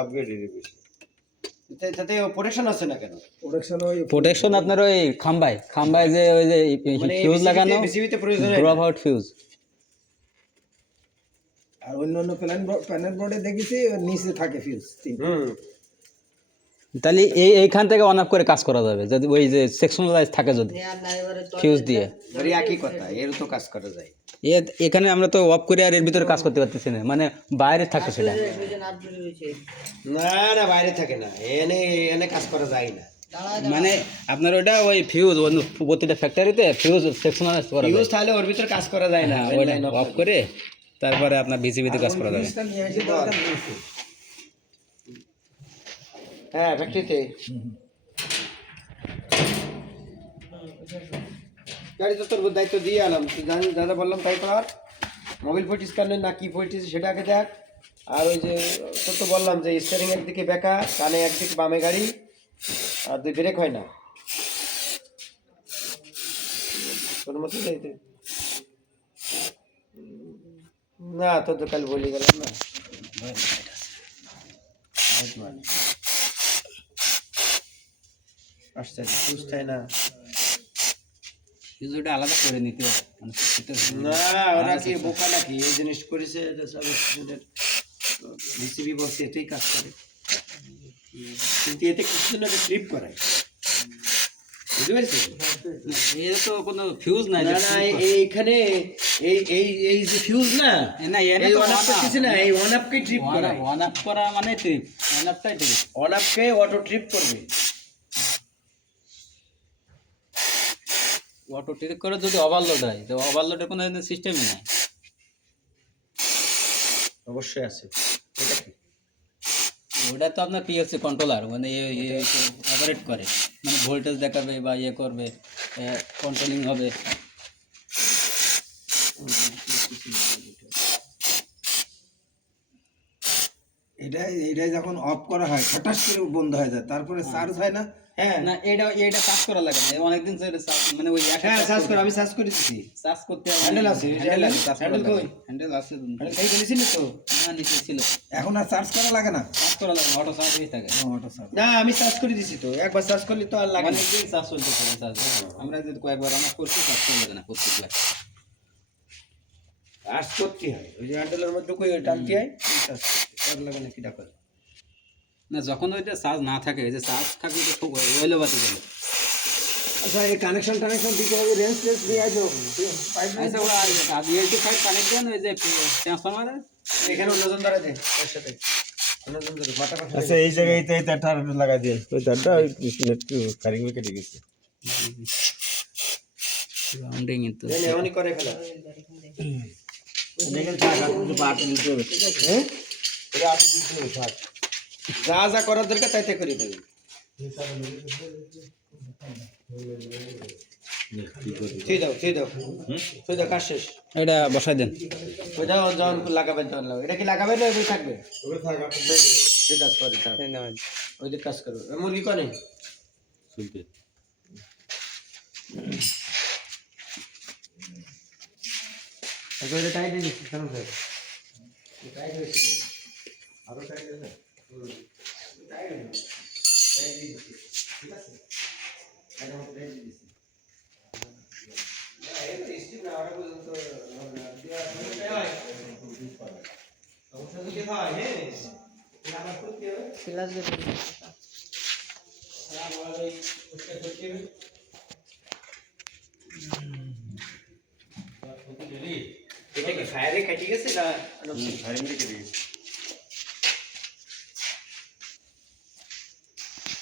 Upgraded বেশি। তাতে protection আছে না কেন? প্রোটেকশন আপনার ওই খাম্বায় যে ওই যে ফিউজ লাগানো, বিসিবিতে প্রয়োজন হয় ড্রপ না। Out fuse. আর অন্যান্য প্যানেল বোর্ডে দেখেছি ওর নিচে থাকে ফিউজ। তাহলে এইখান থেকে অন অফ করে কাজ করা যাবে যদি ওই যে সেকশনালাইজ থাকে যদি ফিউজ দিয়ে। ওই একই কথা, এর তো কাজ করা যায়। এখানে আমরা তো অফ করে আর এর ভিতরে কাজ করতে পারতেছি না, মানে বাইরে থাকে সেটা। না না, বাইরে থাকে না, এনে এনে কাজ করা যায় না। মানে আপনার ওটা ওই ফিউজ প্রতিটা ফ্যাক্টরিতে ফিউজ সেকশনালাইজ করা যায়। ফিউজ তাহলে ওর ভিতর কাজ করা যায় না, ওইটা অফ করে তারপরে আপনার বিসিবিতে কাজ করা যাবে। হ্যাঁ, ফ্যাক্টরিতে গাড়ি তো তোর দায়িত্ব দিয়ে আলাম, তুই জানি দাদা বললাম তাই কর। মোবাইল পয়েটিস কারণে না কি পয়েটিস সেটা আগে দেখ। আর ওই যে তোর তো বললাম যে স্টিয়ারিং একদিকে বেঁকা, কানে একদিকে বামে গাড়ি, আর দুই ব্রেক হয় না তোর মতো যাইতে না। তোর তো কাল বলে গেলাম না, আসছে বুঝতে না। ফিউজ ওটা আলাদা করে নিতে হবে, মানে না ওরা কি বোকা নাকি? এই জিনিস করেছে বিসিবি বলছে এতেই কাজ করে, কিন্তু এতে কিছু না ট্রিপ করায়, বুঝতে পারছিস? এর তো কোনো ফিউজ নাই। না না, এইখানে এই এই এই যে ফিউজ না, না এই ওয়ান আপ করতেছে না, এই ওয়ান আপকে ট্রিপ করায়। ওয়ান আপ করা মানে ট্রিপ, ওয়ান আপটাই ট্রিপ। ওয়ান আপকে অটো ট্রিপ করবে। অটো ট্রিপ করে যদি ওভারলোড হয়, তো ওভারলোডের কোনো সিস্টেমই নাই। অবশ্যই আছে। এটা কি? ওটা তো আপনার পিএলসি কন্ট্রোলার, মানে অপারেট করে, মানে ভোল্টেজ দেখাবে বা ইয়ে করবে, কন্ট্রোলিং হবে। এটাই যখন অফ করা হয় হঠাৎ করে বন্ধ হয়ে যায়, তারপরে চার্জ হয় না। হ্যাঁ না এটা কাজ করা লাগে না, অনেকদিন ধরে মানে ওই হ্যাঁ, সার্চ করে, আমি সার্চ করে দিছি। চার্জ করতে হ্যান্ডেল আছে, হ্যান্ডেল কই? হ্যান্ডেল আছে এই বলেছিলি তো? না, নিচে ছিল। এখন আর চার্জ করা লাগে না। চার্জ করা লাগে না, অটো চার্জই থাকে। Auto charge. না, আমি সার্চ করে দিছি তো, একবার সার্চ করলে তো আর লাগে না। অনেকদিন চার্জ চলতে থাকে চার্জ। আমরা যদি কয়েকবার আমরা করছি, চার্জ চলে লাগে না প্রত্যেকবার। সার্চ করতে হয়, ওই যে হ্যান্ডেলের মধ্যে কই টানতে হয়, সার্চ করতে লাগে না, কি ডাকো? না, যখন ওইটা চার্জ না থাকে, এই যে চার্জ থাকলে তো ওইলো বাতি গেল। আচ্ছা, এই কানেকশন দিতে হবে, রেঞ্জ দিয়ে আসো। আচ্ছা, ওরা IL-25 কানেকশন ওই যে ট্রান্সফরমারে এখানে অন্যজন ধরে দে, ওর সাথে অন্যজন ধরে মাথা কথা। আচ্ছা, এই জায়গায় এই তারটা লাগাই দিয়ে, ওই তারটা ওই কারিং এ কেটে গেছে। রাউন্ডিং কিন্তু এমনই করে ফেলা। দেখেন থাক, আপনি পাট নিতে হবে। হ্যাঁ, এটা আপনি দিতে হবে থাক। যা যা করার দরকার তাই তাই করে দেবে। তুই দাও, কাজ শেষ। এটা বসাই দেন। ওইটা যখন লাগাবেন তখন লাগাবেন। এটা কি লাগাবেন না ওই থাকবে? ওটা থাক, আপনি ঠিক আছে, পরে থাক। ওই দিক কাজ করবে। মুরগি কনে শুনতে এটা টাইট দিচ্ছি কেন স্যার? টাইট হয়েছে, আরো টাইট হয়েছে, টাইট হয়েছে, টাইট দিয়েছি, ঠিক আছে, টাইট দিয়েছি। এটা কি ফায়ারে কেটে গেছে না? ফায়ারিং কেটে গেছে।